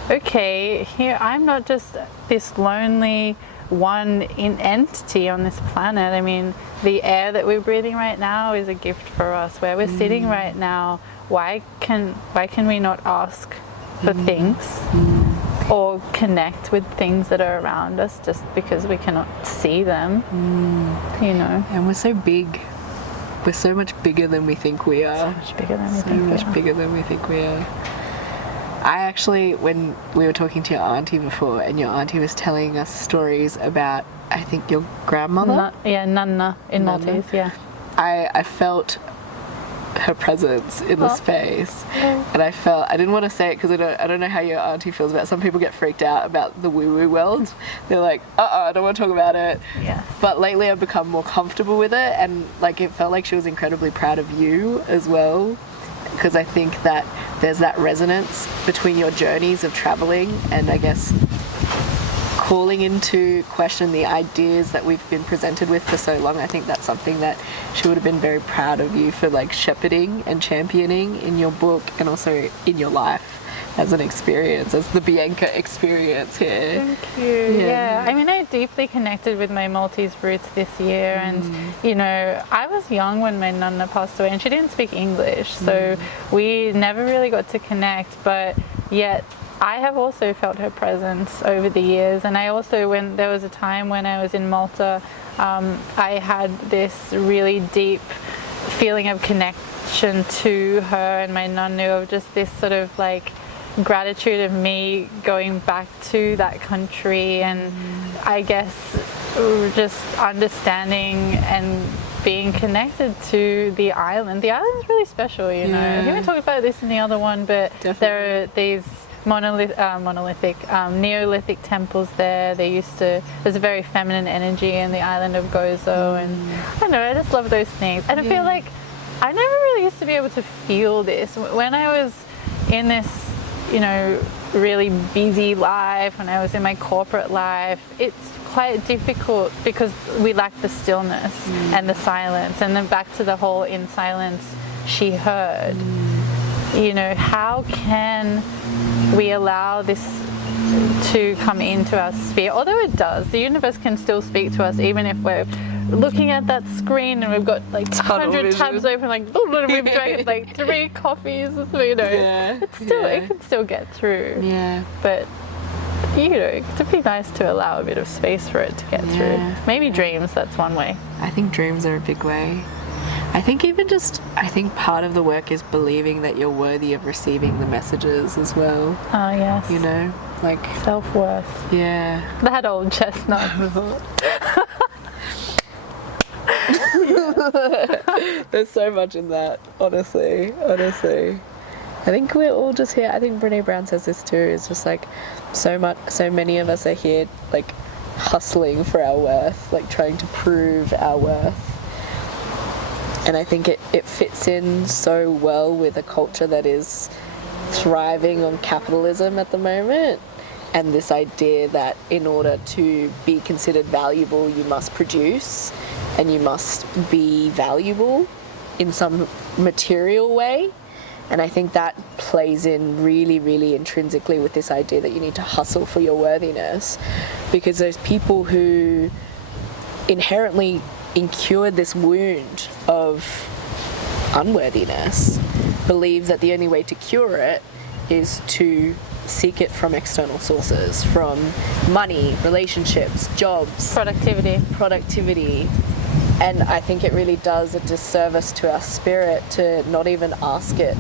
okay, here I'm not just this lonely one entity on this planet. I mean, the air that we're breathing right now is a gift for us. Where we're sitting right now, why can we not ask for things or connect with things that are around us just because we cannot see them? You know. And we're so big. We're so much bigger than we think we are. So much bigger than we think we are. So much bigger than we think we are. I actually, when we were talking to your auntie before, and your auntie was telling us stories about, I think, your grandmother? Nana in Maltese, yeah. I felt her presence in the space, and I didn't want to say it because I don't know how your auntie feels about it. Some people get freaked out about the woo-woo world. They're like, I don't want to talk about it. Yes. But lately I've become more comfortable with it, and like it felt like she was incredibly proud of you as well, because I think that there's that resonance between your journeys of traveling and, I guess, calling into question the ideas that we've been presented with for so long. I think that's something that she would have been very proud of you for, like, shepherding and championing in your book and also in your life as an experience, as the Bianca experience here. Thank you. Yeah. I mean, I deeply connected with my Maltese roots this year, and you know, I was young when my nana passed away, and she didn't speak English, so we never really got to connect, but yet I have also felt her presence over the years. And I also, when there was a time when I was in Malta, I had this really deep feeling of connection to her and my nanu, of just this sort of like gratitude of me going back to that country, and I guess just understanding and being connected to the island. The island's really special, you know. I think we talked about this in the other one, but there are these Neolithic temples there. There's a very feminine energy in the island of Gozo, and I don't know, I just love those things. And I feel like I never really used to be able to feel this when I was in this, you know, really busy life, when I was in my corporate life. It's quite difficult because we lack the stillness and the silence. And then back to the whole In Silence She Heard. You know, how can we allow this to come into our sphere? Although it does, the universe can still speak to us even if we're looking at that screen and we've got like 100 tabs open, like we've drank like 3 coffees, you know. It's still, it can still get through. But you know, it'd be nice to allow a bit of space for it to get through. Maybe dreams, that's one way. I think dreams are a big way. I think part of the work is believing that you're worthy of receiving the messages as well. Oh, yes. You know, like self-worth. Yeah. That old chestnut. There's so much in that, honestly. I think we're all just here. I think Brené Brown says this too. It's just like so many of us are here like hustling for our worth, like trying to prove our worth. And I think it fits in so well with a culture that is thriving on capitalism at the moment, and this idea that in order to be considered valuable, you must produce and you must be valuable in some material way. And I think that plays in really, really intrinsically with this idea that you need to hustle for your worthiness, because those people who inherently incurred this wound of unworthiness believe that the only way to cure it is to seek it from external sources, from money, relationships, jobs, productivity. And I think it really does a disservice to our spirit to not even ask it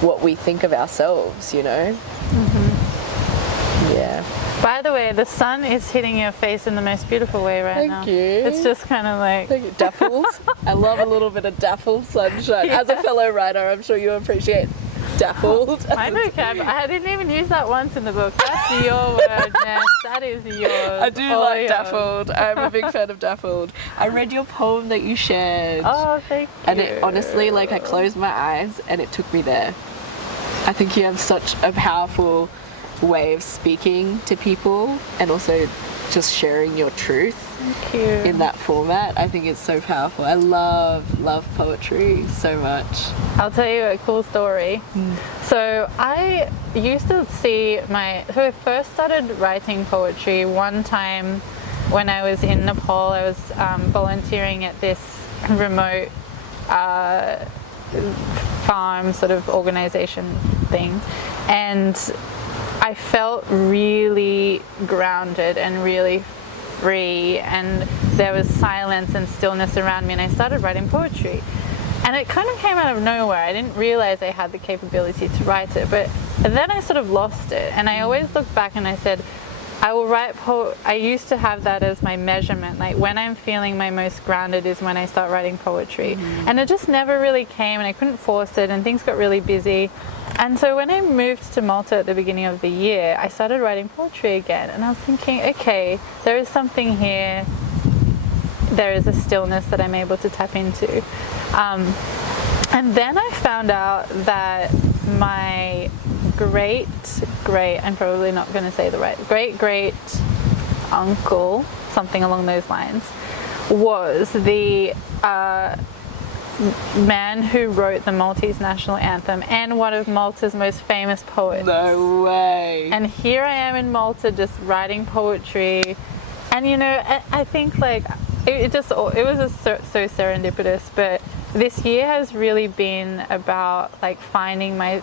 what we think of ourselves, you know. By the way, the sun is hitting your face in the most beautiful way right now. Thank you. It's just kind of like... Thank you. Dappled. I love a little bit of dappled sunshine. Yeah. As a fellow writer, I'm sure you appreciate dappled. I know, Cab. I didn't even use that once in the book. That's your word, Ness. That is yours. I do All like yours. dappled. I'm a big fan of dappled. I read your poem that you shared. Oh, thank you. And it honestly, like, I closed my eyes and it took me there. I think you have such a powerful way of speaking to people and also just sharing your truth Thank you. in that format. I think it's so powerful. I love poetry so much. I'll tell you a cool story. So I used to see so I first started writing poetry one time when I was in Nepal. I was volunteering at this remote farm sort of organization thing, and I felt really grounded and really free, and there was silence and stillness around me, and I started writing poetry. And it kind of came out of nowhere. I didn't realize I had the capability to write it, but then I sort of lost it. And I always look back and I said, I will write I used to have that as my measurement. Like, when I'm feeling my most grounded is when I start writing poetry. And it just never really came, and I couldn't force it, and things got really busy. And so when I moved to Malta at the beginning of the year, I started writing poetry again. And I was thinking, okay, there is something here. There is a stillness that I'm able to tap into. And then I found out that my I'm probably not going to say the right, great uncle, something along those lines, was the man who wrote the Maltese national anthem and one of Malta's most famous poets. No way. And here I am in Malta just writing poetry. And you know, I think like it was so serendipitous, but this year has really been about like finding my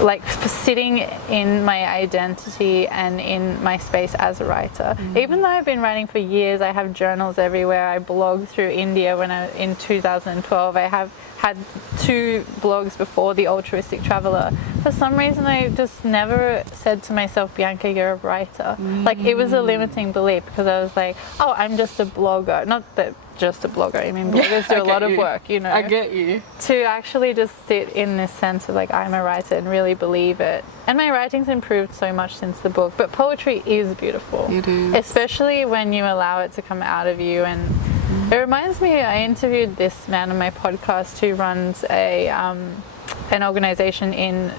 like sitting in my identity and in my space as a writer. Even though I've been writing for years, I have journals everywhere. I blogged through India in 2012. I have had 2 blogs before the Altruistic Traveller. For some reason, I just never said to myself, Bianca, you're a writer. Like, it was a limiting belief, because I was like, oh, I'm just a blogger. Not that just a blogger. I mean, bloggers do a lot of work, you know. I get you. To actually just sit in this sense of like, I'm a writer, and really believe it. And my writing's improved so much since the book, but poetry is beautiful. It is. Especially when you allow it to come out of you. And it reminds me, I interviewed this man on my podcast who runs an organization in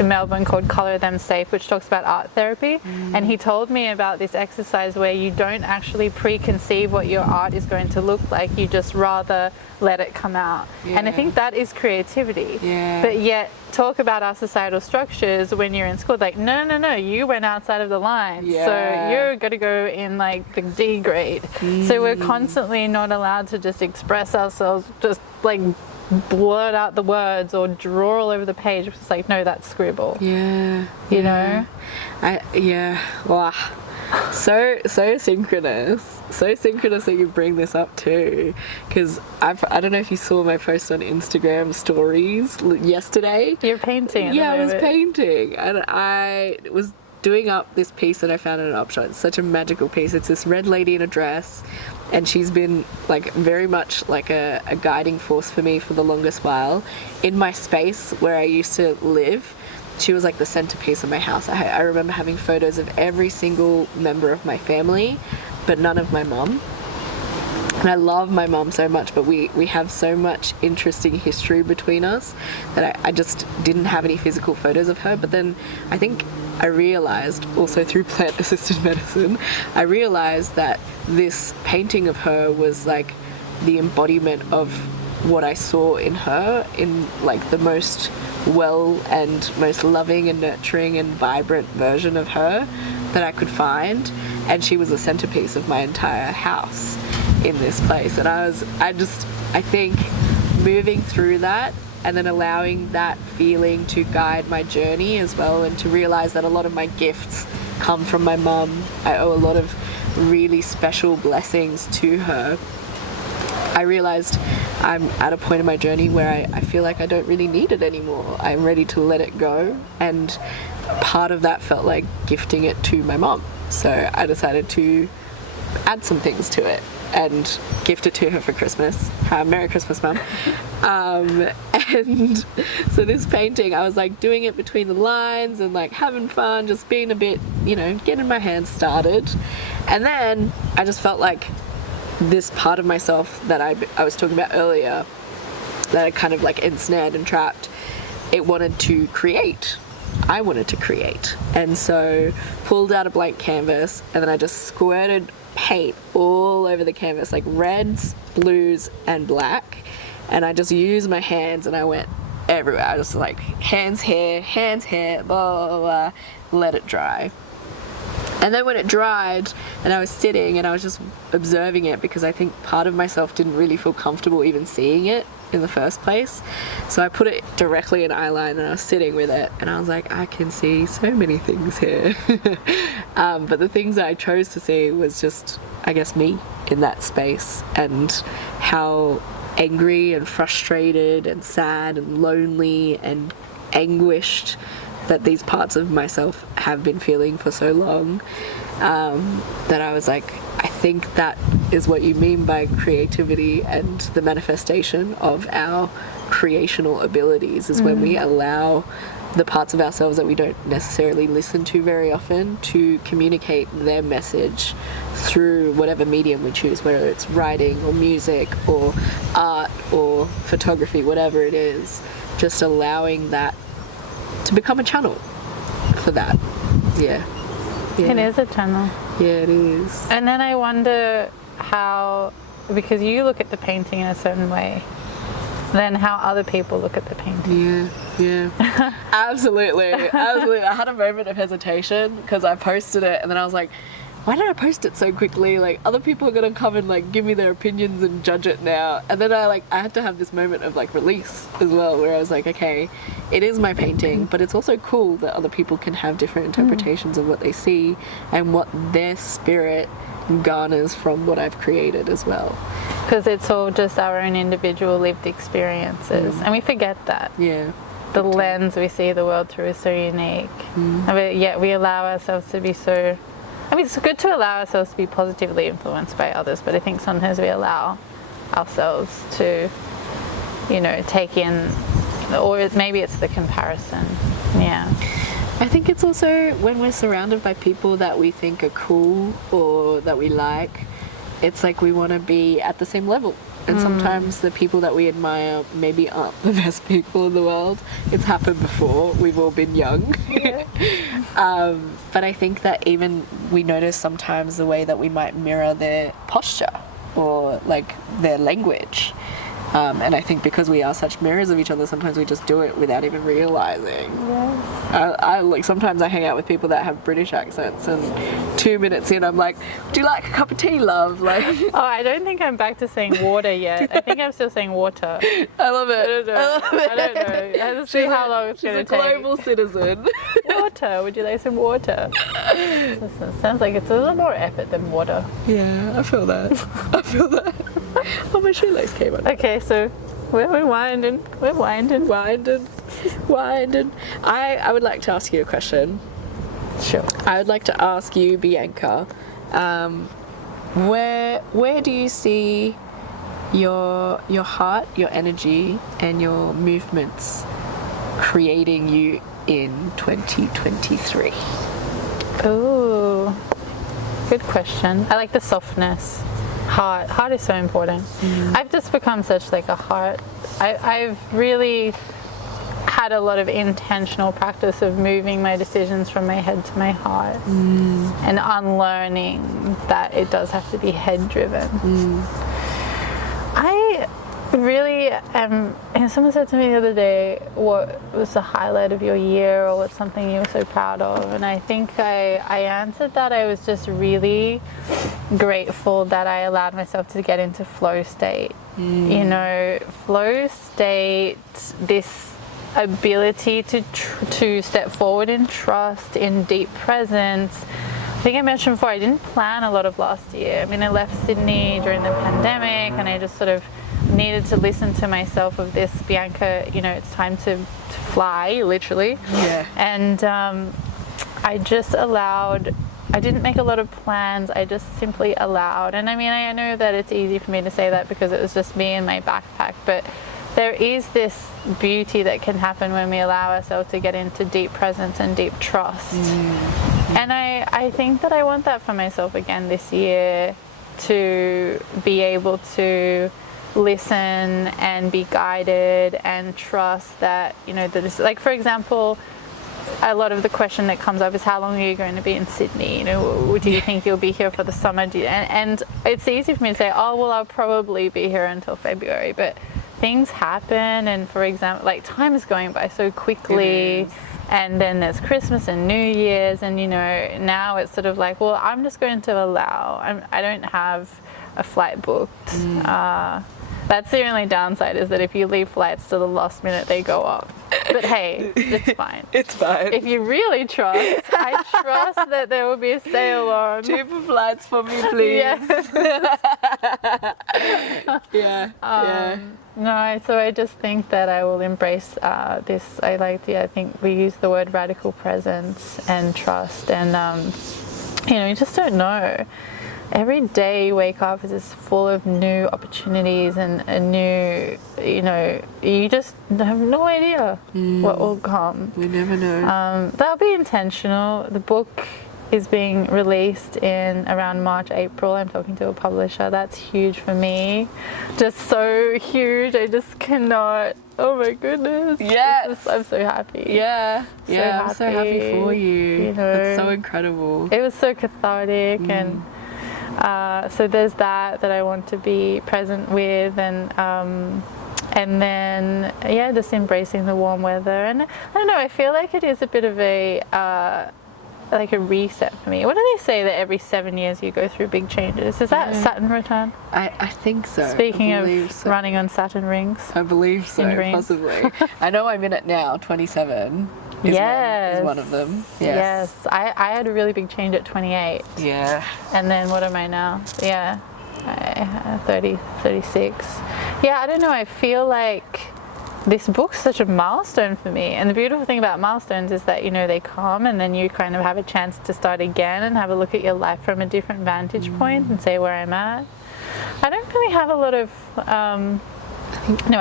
Melbourne called Colour Them Safe, which talks about art therapy. And he told me about this exercise where you don't actually preconceive what your art is going to look like, you just rather let it come out. And I think that is creativity. But yet talk about our societal structures when you're in school, like, no, you went outside of the line, so you're going to go in like the D grade. So we're constantly not allowed to just express ourselves, just like blurt out the words or draw all over the page. It's like, no, that's scribble. You know? Wow. So synchronous that you bring this up too, because I don't know if you saw my post on Instagram stories yesterday. You're painting. I was painting, and I was doing up this piece that I found in an op shop. It's such a magical piece. It's this red lady in a dress, and she's been like very much like a guiding force for me for the longest while. In my space where I used to live, she was like the centerpiece of my house. I remember having photos of every single member of my family, but none of my mum. And I love my mum so much, but we have so much interesting history between us that I just didn't have any physical photos of her. But then I think I realized, also through plant-assisted medicine, I realized that this painting of her was like the embodiment of what I saw in her, in like the most well and most loving and nurturing and vibrant version of her that I could find. And she was the centerpiece of my entire house in this place. And I think moving through that and then allowing that feeling to guide my journey as well, and to realize that a lot of my gifts come from my mum. I owe a lot of really special blessings to her. I realized I'm at a point in my journey where I feel like I don't really need it anymore. I'm ready to let it go, and part of that felt like gifting it to my mom. So I decided to add some things to it and gift it to her for Christmas. Merry Christmas, Mum. And so this painting, I was like doing it between the lines and like having fun, just being a bit, getting my hands started. And then I just felt like this part of myself that I was talking about earlier, that I kind of like ensnared and trapped, it wanted to create. I wanted to create. And so pulled out a blank canvas, and then I just squirted paint all over the canvas, like reds, blues, and black. And I just used my hands, and I went everywhere. I just like hands here, blah, blah, blah, let it dry. And then when it dried and I was sitting and I was just observing it, because I think part of myself didn't really feel comfortable even seeing it in the first place. So I put it directly in eyeline and I was sitting with it, and I was like, I can see so many things here. But the things that I chose to see was just, I guess, me in that space, and how angry and frustrated and sad and lonely and anguished that these parts of myself have been feeling for so long, that I was like, I think that is what you mean by creativity and the manifestation of our creational abilities, is when we allow the parts of ourselves that we don't necessarily listen to very often to communicate their message through whatever medium we choose, whether it's writing or music or art or photography, whatever it is, just allowing that to become a channel for that. Yeah. It is a channel. Yeah, it is. And then I wonder how, because you look at the painting in a certain way, then how other people look at the painting. Yeah. Absolutely. I had a moment of hesitation because I posted it, and then I was like, why did I post it so quickly? Like, other people are gonna come and like give me their opinions and judge it now. And then I had to have this moment of like release as well, where I was like, okay, it is my painting, but it's also cool that other people can have different interpretations of what they see and what their spirit garners from what I've created as well. Because it's all just our own individual lived experiences, and we forget that. Yeah. The lens we see the world through is so unique. But yet we allow ourselves to be so... I mean, it's good to allow ourselves to be positively influenced by others, but I think sometimes we allow ourselves to, take in, or maybe it's the comparison. Yeah. I think it's also when we're surrounded by people that we think are cool or that we like, it's like we want to be at the same level. And sometimes the people that we admire maybe aren't the best people in the world. It's happened before. We've all been young. Yeah. But I think that even we notice sometimes the way that we might mirror their posture or like their language. And I think because we are such mirrors of each other, sometimes we just do it without even realizing. Yes. I like, sometimes I hang out with people that have British accents, and 2 minutes in I'm like, do you like a cup of tea, love? Like, Oh, I don't think I'm back to saying water yet. I think I'm still saying water. I love it. I don't know. I have to see how long it's going to take. She's a global citizen. Water. Would you like some water? Sounds like it's a little more effort than water. Yeah, I feel that. Oh, my shoelace came on. Okay, so we're winding. I would like to ask you a question. Sure. I would like to ask you, Bianca, where do you see your heart, your energy, and your movements creating you in 2023? Ooh, good question. I like the softness. Heart is so important. I've just become such like a heart. I've really had a lot of intentional practice of moving my decisions from my head to my heart, and unlearning that it does have to be head driven. I really am, and someone said to me the other day, what was the highlight of your year, or what's something you were so proud of? And I think I answered that I was just really grateful that I allowed myself to get into flow state. Flow state, this ability to step forward in trust, in deep presence. I think I mentioned before, I didn't plan a lot of last year. I mean, I left Sydney during the pandemic, and I just sort of needed to listen to myself of this, Bianca, you know, it's time to fly, literally. Yeah. And I just allowed. I didn't make a lot of plans. I just simply allowed. And I mean, I know that it's easy for me to say that because it was just me and my backpack, but there is this beauty that can happen when we allow ourselves to get into deep presence and deep trust. And I think that I want that for myself again this year, to be able to listen and be guided and trust that, you know, that is, like, for example, a lot of the question that comes up is, how long are you going to be in Sydney? You know, do you think you'll be here for the summer? And it's easy for me to say, oh, well, I'll probably be here until February. But things happen, and for example, like, time is going by so quickly. And then there's Christmas and New Year's, and, you know, now it's sort of like, well, I'm just going to allow. I don't have a flight booked. That's the only downside, is that if you leave flights to the last minute, they go up. But hey, it's fine. It's fine. If you really trust, I trust that there will be a sale on. Cheaper flights for me, please. Yes. Yeah. No, so I just think that I will embrace this. I think we use the word radical presence and trust, and you know, you just don't know. Every day you wake up is full of new opportunities and new, you know, you just have no idea what will come. We never know. That'll be intentional. The book is being released in around March, April. I'm talking to a publisher. That's huge for me. Just so huge. I just cannot. Oh my goodness. Yes. I'm so happy. Yeah. I'm so happy for you. You know, that's so incredible. It was so cathartic, and so there's that I want to be present with, and then just embracing the warm weather. And I don't know, I feel like it is a bit of a like a reset for me. What do they say, that every 7 years you go through big changes? Is that Saturn return? I think so. Speaking of running on Saturn rings. I believe so, possibly. I know I'm in it now, 27 is one of them. Yes. I had a really big change at 28. Yeah. And then what am I now? 30, 36. Yeah, I don't know, I feel like this book's such a milestone for me. And the beautiful thing about milestones is that, you know, they come and then you kind of have a chance to start again and have a look at your life from a different vantage point and say where I'm at. I don't really have a lot of, I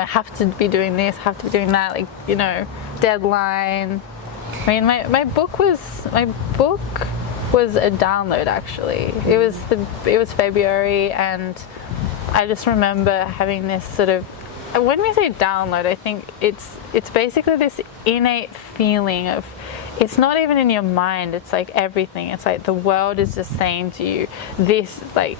have to be doing this, have to be doing that, like, you know, deadline. I mean, my book was a download, actually. It was February, and I just remember having this sort of, when we say download, I think it's basically this innate feeling of, it's not even in your mind, it's like everything. It's like the world is just saying to you, this, like,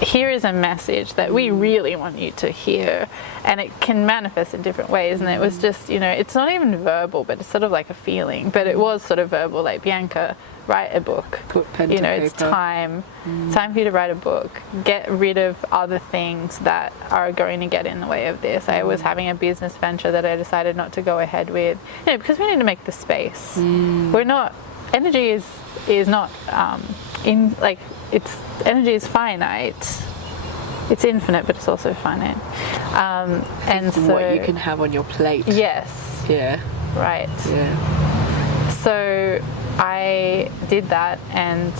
here is a message that we really want you to hear, and it can manifest in different ways. And it was just, you know, it's not even verbal, but it's sort of like a feeling, but it was sort of verbal, like, Bianca, write a book. Put pen to paper. It's time for you to write a book. Get rid of other things that are going to get in the way of this. I was having a business venture that I decided not to go ahead with, you know, because we need to make the space. We're not, energy is not energy is finite. It's infinite, but it's also finite. And so what you can have on your plate. Yes. Yeah. Right. Yeah. So I did that, and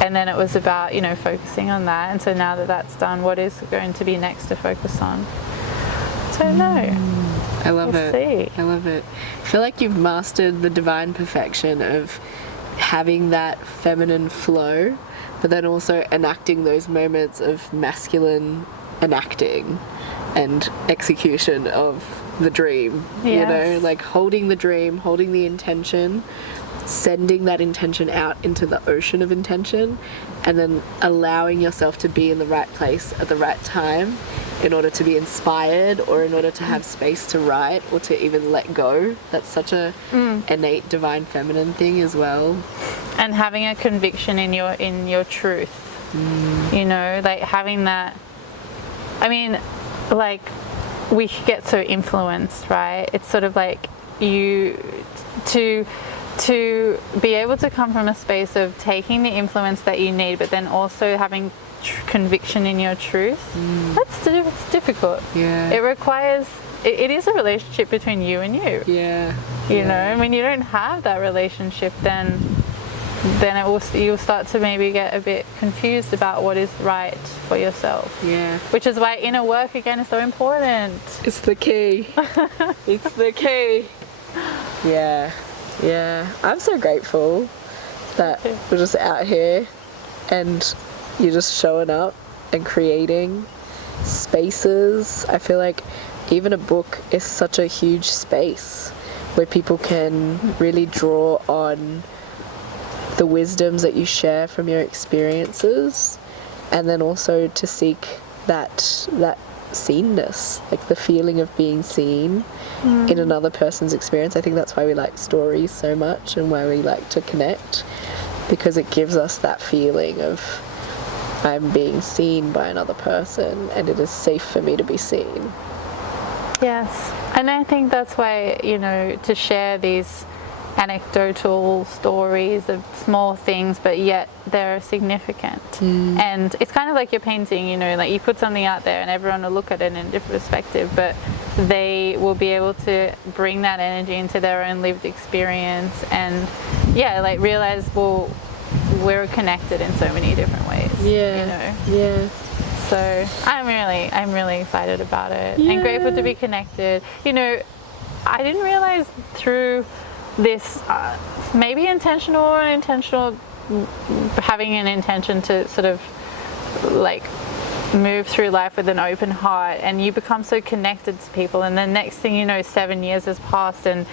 then it was about, you know, focusing on that. And so now that that's done, what is going to be next to focus on? I don't know. I love We'll it. see. I love it. I feel like you've mastered the divine perfection of having that feminine flow, but then also enacting those moments of masculine enacting and execution of the dream. Yes. You know, like holding the dream, holding the intention, sending that intention out into the ocean of intention, and then allowing yourself to be in the right place at the right time in order to be inspired, or in order to have space to write, or to even let go. That's such a innate divine feminine thing as well. And having a conviction in your truth. You know, like having that, I mean, like, we get so influenced, right? It's sort of like to be able to come from a space of taking the influence that you need, but then also having conviction in your truth. It's difficult. Yeah. It requires, it is a relationship between you and you. Yeah. You know, when you don't have that relationship, then you'll start to maybe get a bit confused about what is right for yourself. Yeah. Which is why inner work again is so important. It's the key. It's the key. Yeah. Yeah. I'm so grateful that we're just out here and you're just showing up and creating spaces. I feel like even a book is such a huge space where people can really draw on the wisdoms that you share from your experiences, and then also to seek that seenness, like the feeling of being seen in another person's experience. I think that's why we like stories so much and why we like to connect, because it gives us that feeling of I'm being seen by another person and it is safe for me to be seen. Yes, and I think that's why, you know, to share these anecdotal stories of small things, but yet they're significant. And it's kind of like your painting, you know, like you put something out there and everyone will look at it in a different perspective, but they will be able to bring that energy into their own lived experience and like realize, well, we're connected in so many different ways. You know. So I'm really excited about it and grateful to be connected. You know, I didn't realize through this maybe intentional or unintentional, having an intention to sort of like move through life with an open heart, and you become so connected to people, and then next thing you know 7 years has passed and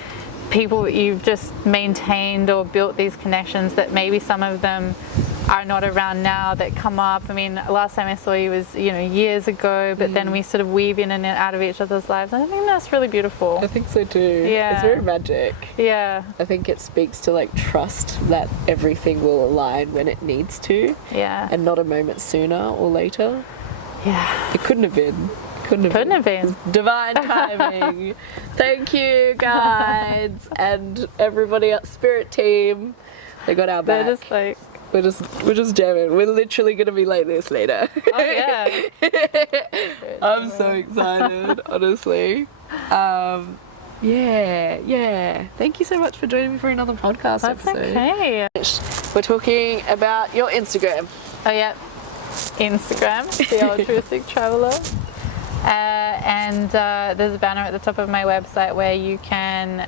people, you've just maintained or built these connections that maybe some of them are not around now that come up. I mean, last time I saw you was, you know, years ago, but then we sort of weave in and out of each other's lives. I think that's really beautiful. I think so too. Yeah. It's very magic. Yeah. I think it speaks to like trust that everything will align when it needs to. Yeah. And not a moment sooner or later. Yeah. It couldn't have been. Couldn't have been. Divine timing. Thank you guys and everybody at Spirit Team. They got our back. They're just like, we're just jamming. We're literally gonna be like this later. oh yeah. I'm so excited, honestly. Yeah. Thank you so much for joining me for another podcast That's episode. okay. We're talking about your Instagram. Oh yeah. Instagram, the Altruistic Traveller. And there's a banner at the top of my website where you can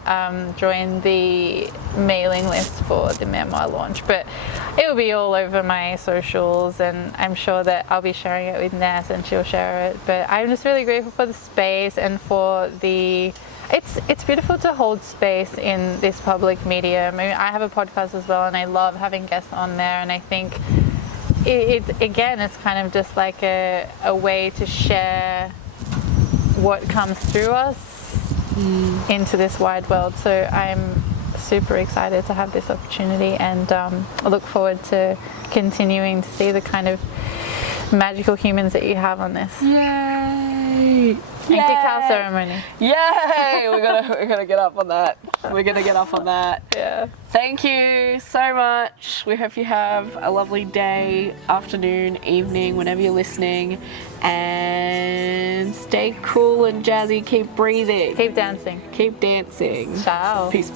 join the mailing list for the memoir launch, but it will be all over my socials, and I'm sure that I'll be sharing it with Ness and she'll share it. But I'm just really grateful for the space and for the it's beautiful to hold space in this public medium. I mean, I have a podcast as well and I love having guests on there, and I think it again, it's kind of just like a way to share what comes through us into this wide world. So I'm super excited to have this opportunity, and I look forward to continuing to see the kind of magical humans that you have on this. Yay! And cacao ceremony. Yay! We're gonna get up on that. We're gonna get up on that. Yeah. Thank you so much. We hope you have a lovely day, afternoon, evening, whenever you're listening. And stay cool and jazzy. Keep breathing. Keep dancing. Keep dancing. Ciao. Peace.